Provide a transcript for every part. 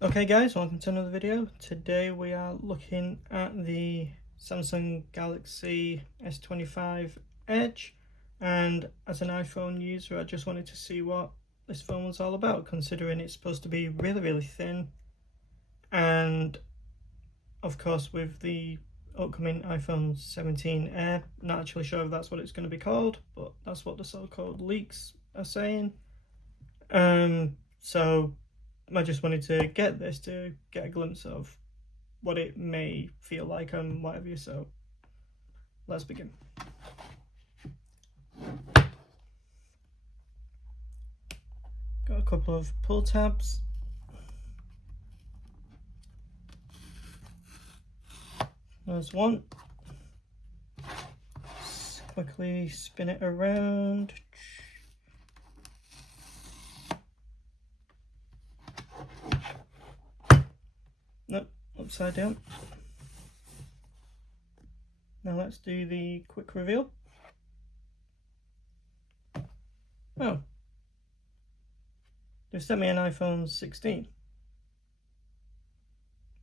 Okay guys, welcome to another video. Today we are looking at the Samsung Galaxy S25 Edge, and as an iPhone user I just wanted to see what this phone was all about, considering it's supposed to be really thin, and of course with the upcoming iPhone 17 Air, not actually sure if that's what it's going to be called, but that's what the so-called leaks are saying. So I just wanted to get this to get a glimpse of what it may feel like and whatever. So let's begin. Got a couple of pull tabs. There's one. Just quickly spin it around. Nope, upside down. Now let's do the quick reveal. Oh, they've sent me an iPhone 16.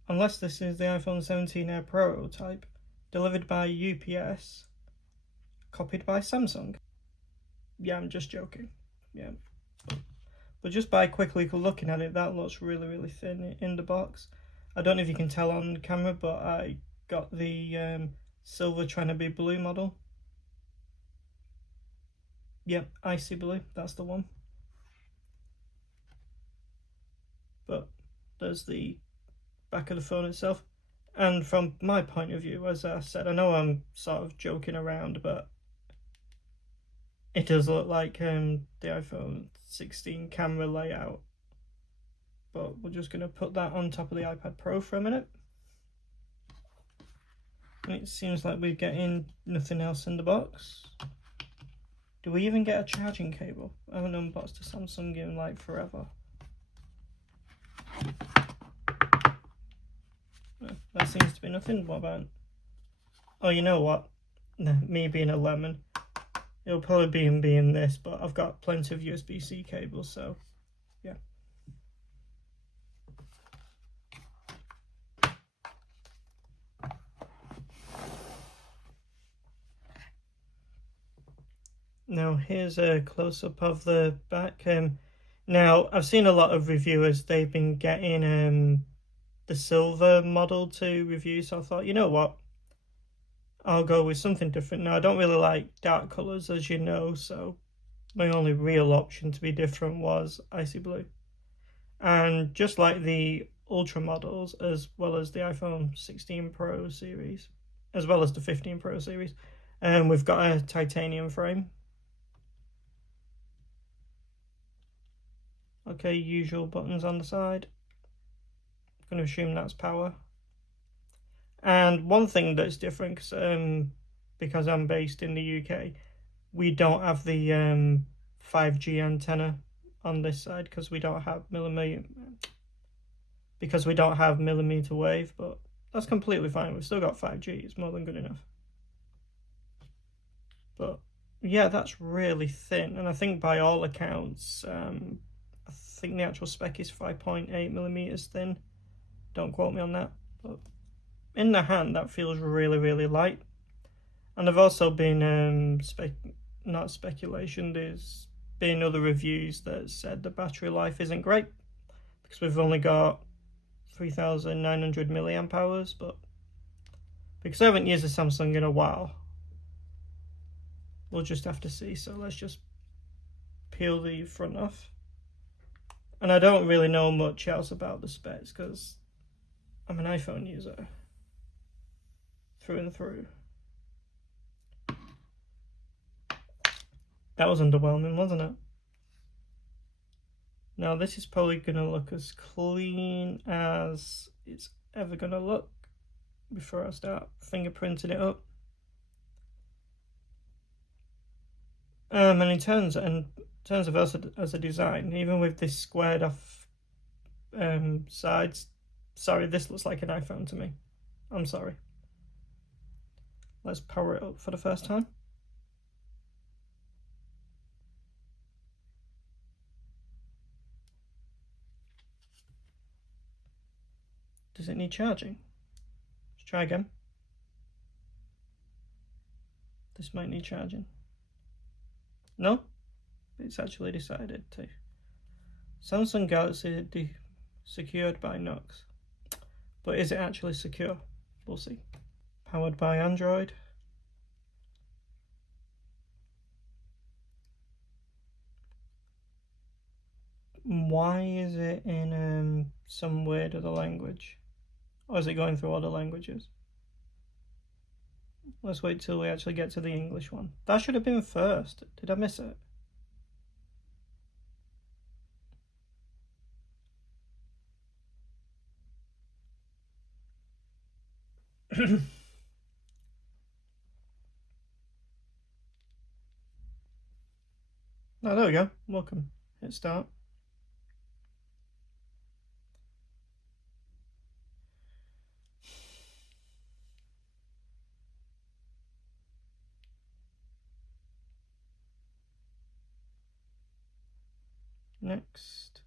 Unless this is the iPhone 17 Air Pro type, delivered by UPS, copied by Samsung. Yeah, I'm just joking. Yeah. But just by quickly looking at it, that looks really thin in the box. I don't know if you can tell on camera, but I got the silver trying to be blue model. Yep, icy blue, that's the one. But there's the back of the phone itself. And from my point of view, as I said, I know I'm sort of joking around, but it does look like the iPhone 16 camera layout. But we're just going to put that on top of the iPad Pro for a minute. It seems like we're getting nothing else in the box. Do we even get a charging cable? I haven't unboxed a Samsung in like forever. That seems to be nothing. What about... Oh, you know what? Me being a lemon. It'll probably be in this, but I've got plenty of USB-C cables, so yeah. Now here's a close-up of the back. Now I've seen a lot of reviewers, they've been getting the silver model to review, so I thought, you know what, I'll go with something different. Now I don't really like dark colours, as you know, so my only real option to be different was icy blue. And just like the Ultra models, as well as the iPhone 16 Pro series, as well as the 15 Pro series, we've got a titanium frame. Okay, usual buttons on the side. I'm going to assume that's power. And one thing that's different, because I'm based in the UK, we don't have the 5G antenna on this side because we don't have millimeter wave, but that's completely fine. We've still got 5G. It's more than good enough. But yeah, that's really thin, and I think by all accounts, I think the actual spec is 5.8 millimeters thin. Don't quote me on that, but in the hand that feels really light. And I've also been not speculation, there's been other reviews that said the battery life isn't great because we've only got 3,900 milliamp hours, but because I haven't used a Samsung in a while, we'll just have to see. So let's just peel the front off. And I don't really know much else about the specs because I'm an iPhone user through and through. That was underwhelming, wasn't it? Now this is probably going to look as clean as it's ever going to look before I start fingerprinting it up. And in terms of us as a design, even with this squared off sides, sorry, this looks like an iPhone to me. I'm sorry. Let's power it up for the first time. Does it need charging? Let's try again. This might need charging. No? It's actually decided to. Samsung Galaxy secured by Knox. But is it actually secure? We'll see. Powered by Android. Why is it in some weird other language? Or is it going through other languages? Let's wait till we actually get to the English one. That should have been first. Did I miss it? Oh, there we go. Welcome. Hit start. Next.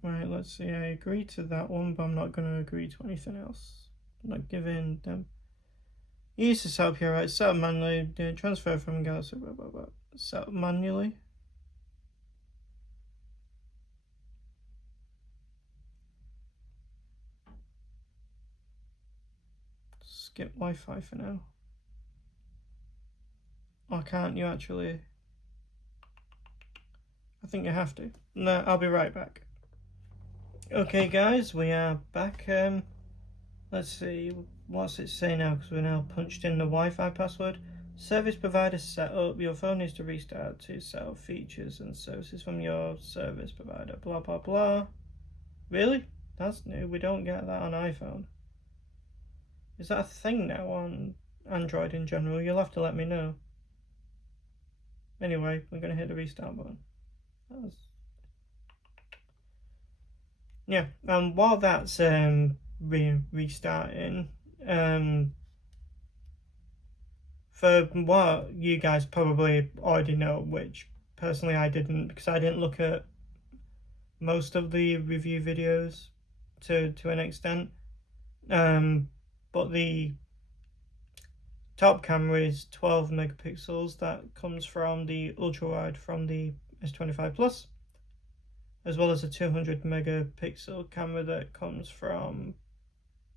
Right, let's see. I agree to that one, but I'm not going to agree to anything else. I'm not giving them. Use to set up here, right? Set up manually. Transfer from Galaxy. Set up manually. Skip Wi-Fi for now. Or can't you actually? I think you have to. No, I'll be right back. Okay, guys, we are back. Let's see, what's it say now? Because we're now punched in the Wi-Fi password. Service provider set up. Your phone needs to restart to set up features and services from your service provider. Blah blah blah. Really? That's new. We don't get that on iPhone. Is that a thing now on Android in general? You'll have to let me know. Anyway, we're going to hit the restart button. Yeah, and while that's restarting, for what you guys probably already know, which personally I didn't, because I didn't look at most of the review videos to an extent, but the top camera is 12 megapixels. That comes from the ultra wide from the S25 Plus, as well as a 200 megapixel camera that comes from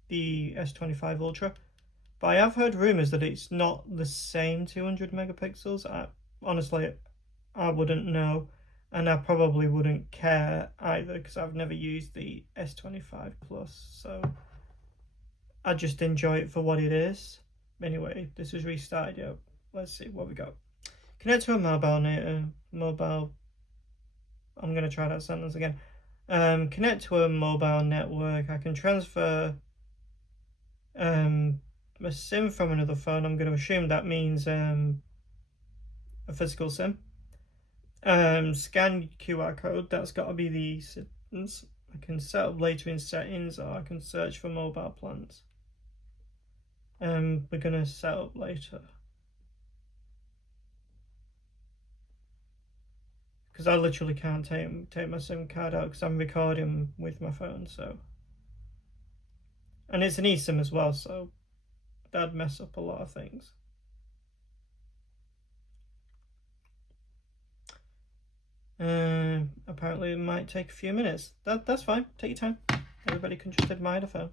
the S25 Ultra. But I have heard rumors that it's not the same 200 megapixels. Honestly, I wouldn't know, and I probably wouldn't care either because I've never used the S25 Plus, so I just enjoy it for what it is. Anyway, this is restarted. Yeah, let's see what we got. Connect to a mobile. I'm going to try that sentence again. Connect to a mobile network. I can transfer a SIM from another phone. I'm going to assume that means a physical SIM. Scan QR code. That's got to be the settings. I can set up later in settings, or I can search for mobile plans. We're going to set up later. Because I literally can't take my SIM card out because I'm recording with my phone, so. And it's an eSIM as well, so that'd mess up a lot of things. Apparently it might take a few minutes. That's fine, take your time. Everybody can just admire the phone.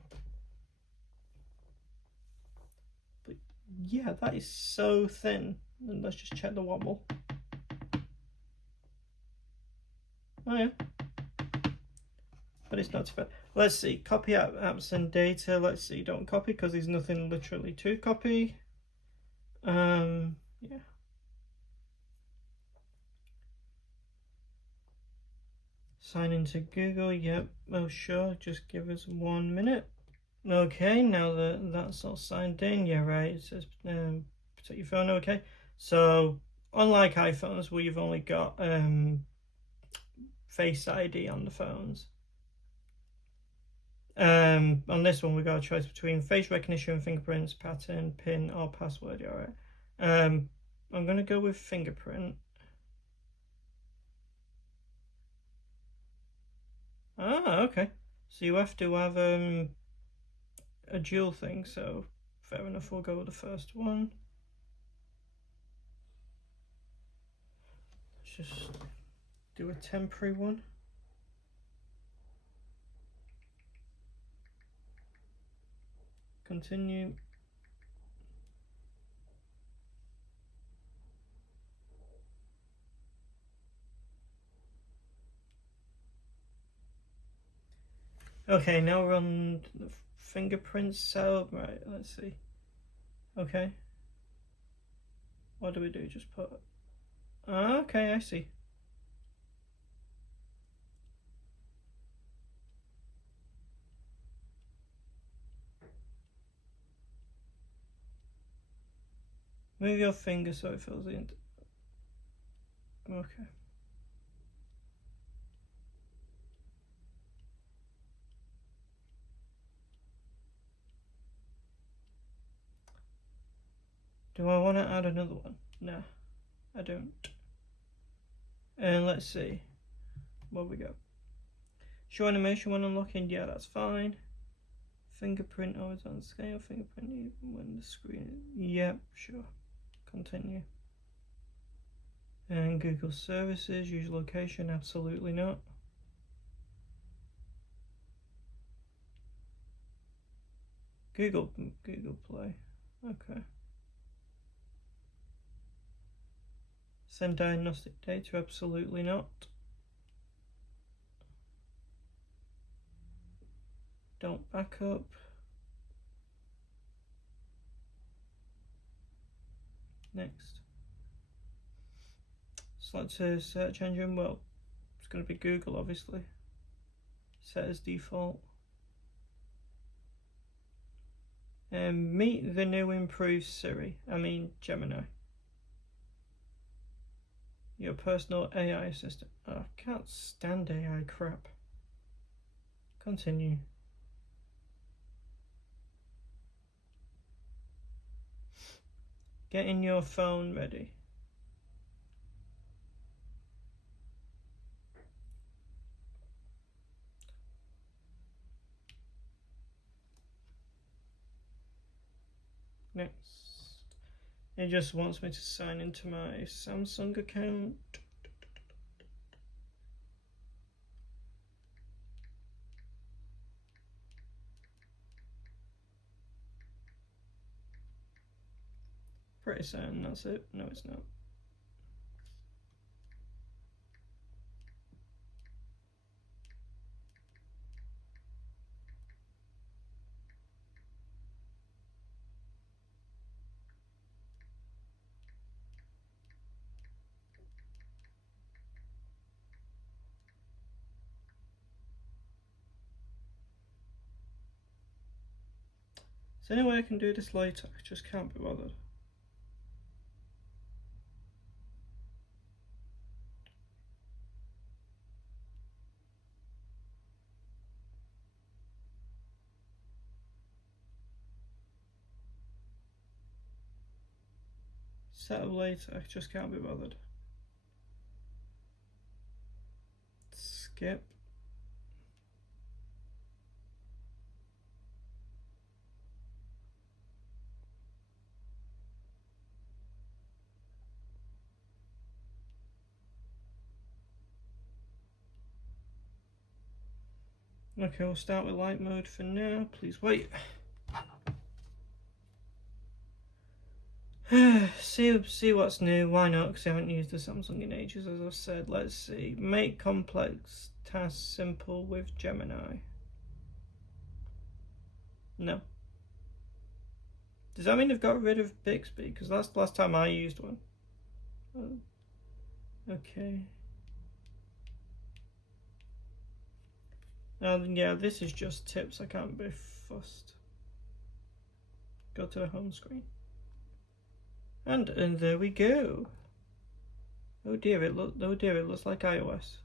But yeah, that is so thin. And let's just check the wobble. Oh yeah, but it's not too bad. Let's see, copy apps and data. Let's see, don't copy because there's nothing literally to copy. Yeah. Sign into Google. Yep. Oh sure. Just give us 1 minute. Okay, now that that's all signed in, yeah, right. It says protect your phone. Okay, so unlike iPhones where you've only got Face ID on the phones. On this one, we got a choice between face recognition, fingerprints, pattern, PIN, or password. All right. I'm gonna go with fingerprint. Ah, okay. So you have to have a dual thing, so fair enough, we'll go with the first one. Let's just do a temporary one. Continue. Okay, now we're on the fingerprint setup. Right, let's see. Okay. What do we do? Just put... okay, I see. Move your finger so it fills in. Okay. Do I want to add another one? Nah, I don't. And let's see. What we got? Show animation when unlocking. Yeah, that's fine. Fingerprint always on scale. Fingerprint even when the screen. Yep, sure. Continue. And Google services. Use location. Absolutely not. Google Play. Okay. Send diagnostic data. Absolutely not. Don't back up. Next. Select a search engine. Well, it's going to be Google, obviously. Set as default. Meet the new improved Siri. I mean Gemini. Your personal AI assistant. Oh, I can't stand AI crap. Continue. Getting your phone ready. Next. It just wants me to sign into my Samsung account. Pretty certain that's it. No, it's not. Is there any way I can do this later? I just can't be bothered. Set up later. I just can't be bothered. Skip. Okay, we'll start with light mode for now. Please wait. see what's new. Why not? Because I haven't used the Samsung in ages, as I've said. Let's see. Make complex tasks simple with Gemini. No. Does that mean they've got rid of Bixby? Because that's the last time I used one. Oh. Okay. Yeah, this is just tips. I can't be fussed. Go to the home screen. And there we go. Oh dear, it looks like iOS.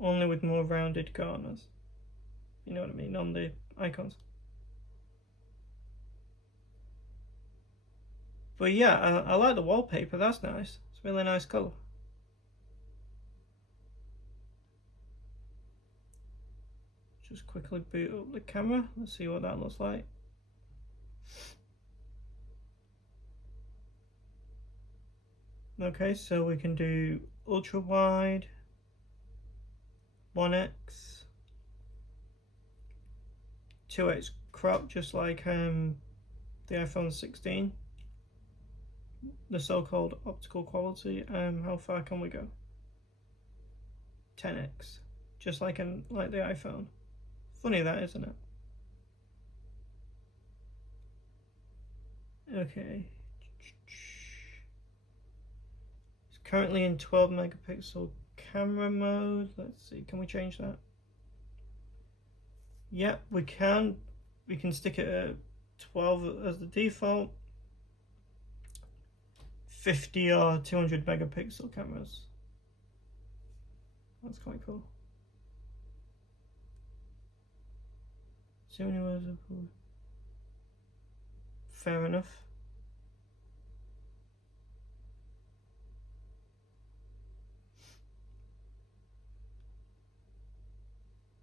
Only with more rounded corners. You know what I mean, on the icons. But yeah, I like the wallpaper, that's nice. It's a really nice colour. just quickly boot up the camera. Let's see what that looks like. Okay, so we can do ultra wide, 1x, 2x crop, just like the iPhone 16. The so-called optical quality. How far can we go? 10x, just like the iPhone. Funny that, isn't it? Okay. It's currently in 12 megapixel camera mode. Let's see, can we change that? Yep, we can. We can stick it at 12 as the default. 50 or 200 megapixel cameras. That's quite cool. Fair enough.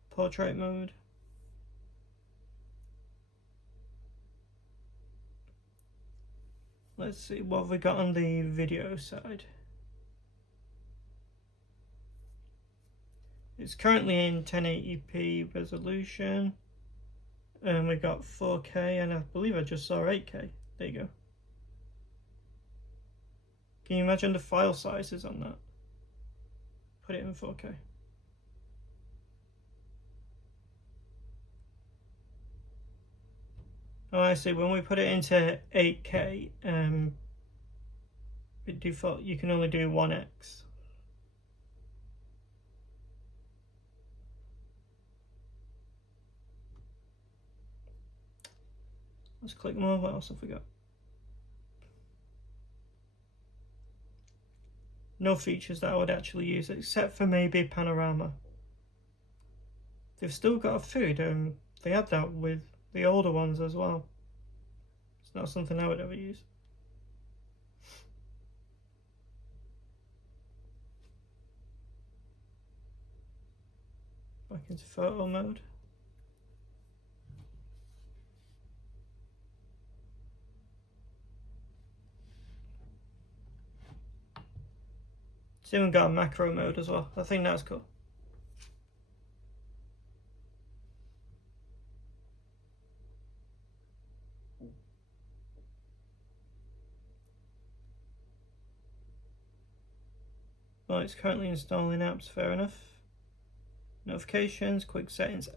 Portrait mode. Let's see what we got on the video side. It's currently in 1080p resolution, and we got 4K, and I believe I just saw 8K. There you go. Can you imagine the file sizes on that? Put it in 4K. Oh, I see. When we put it into 8K, by default you can only do 1x. Let's click more. What else have we got? No features that I would actually use, except for maybe panorama. They've still got a food, and they had that with the older ones as well. It's not something I would ever use. Back into photo mode. It's even got a macro mode as well. I think that's cool. Well, it's currently installing apps, fair enough. Notifications, quick settings.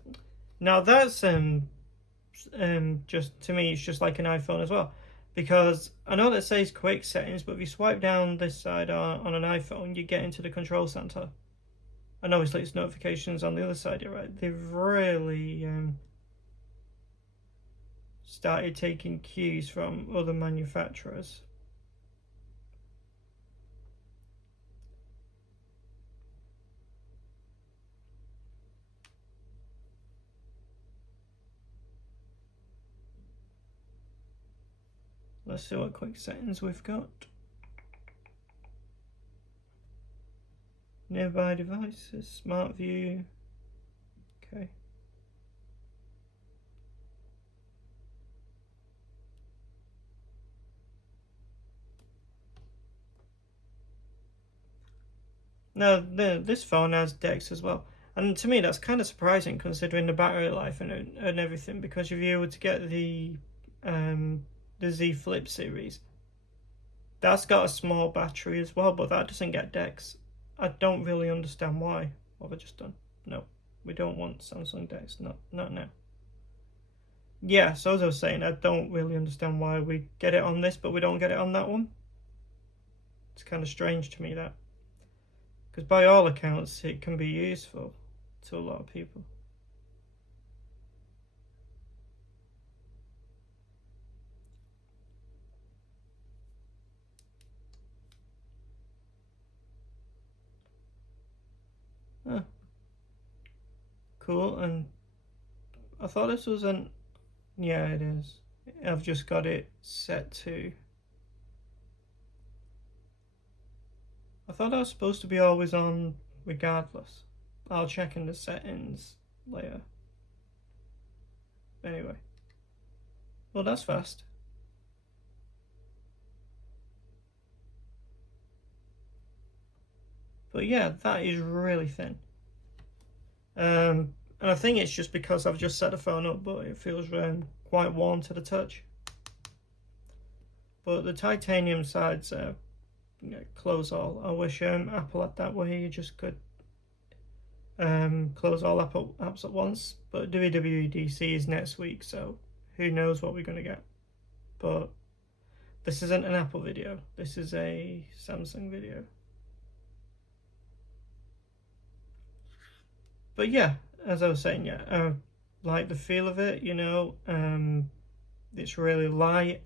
Now that's just, to me, it's just like an iPhone as well. Because I know that says quick settings, but if you swipe down this side on an iPhone, you get into the control center. And obviously it's notifications on the other side, you're right. They've really started taking cues from other manufacturers. Let's see what quick settings we've got. Nearby devices, smart view. Okay. Now, this phone has DeX as well. And to me, that's kind of surprising considering the battery life and everything, because if you were to get the Z Flip series, that's got a small battery as well, but that doesn't get DeX. I don't really understand why. What have I just done? No, we don't want Samsung DeX. Not now. Yeah, so as I was saying, I don't really understand why we get it on this, but we don't get it on that one. It's kind of strange to me, that. Because by all accounts, it can be useful to a lot of people. Ah, cool. And I thought this was an... Yeah, it is. I've just got it set to... I thought I was supposed to be always on regardless. I'll check in the settings later. anyway. Well, that's fast. But yeah, that is really thin. And I think it's just because I've just set the phone up, but it feels quite warm to the touch. But the titanium sides close all. I wish Apple had that where you just could close all apps at once. But WWDC is next week, so who knows what we're going to get. But this isn't an Apple video. This is a Samsung video. But yeah, as I was saying, yeah, I like the feel of it, you know. It's really light.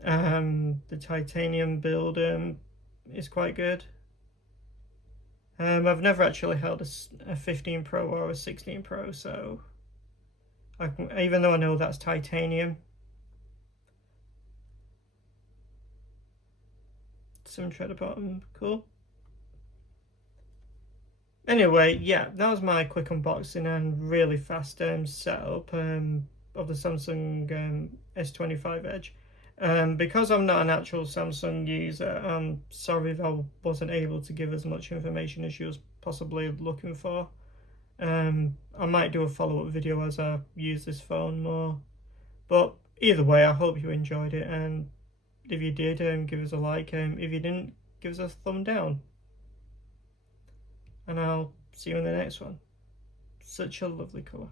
The titanium build is quite good. I've never actually held a 15 Pro or a 16 Pro, so I can, even though I know that's titanium. Some tread bottom, cool. Anyway, yeah, that was my quick unboxing and really fast setup of the Samsung S25 Edge. Because I'm not an actual Samsung user, I'm sorry if I wasn't able to give as much information as you was possibly looking for. I might do a follow-up video as I use this phone more. But either way, I hope you enjoyed it, and if you did, give us a like. If you didn't, give us a thumb down. And I'll see you in the next one. Such a lovely colour.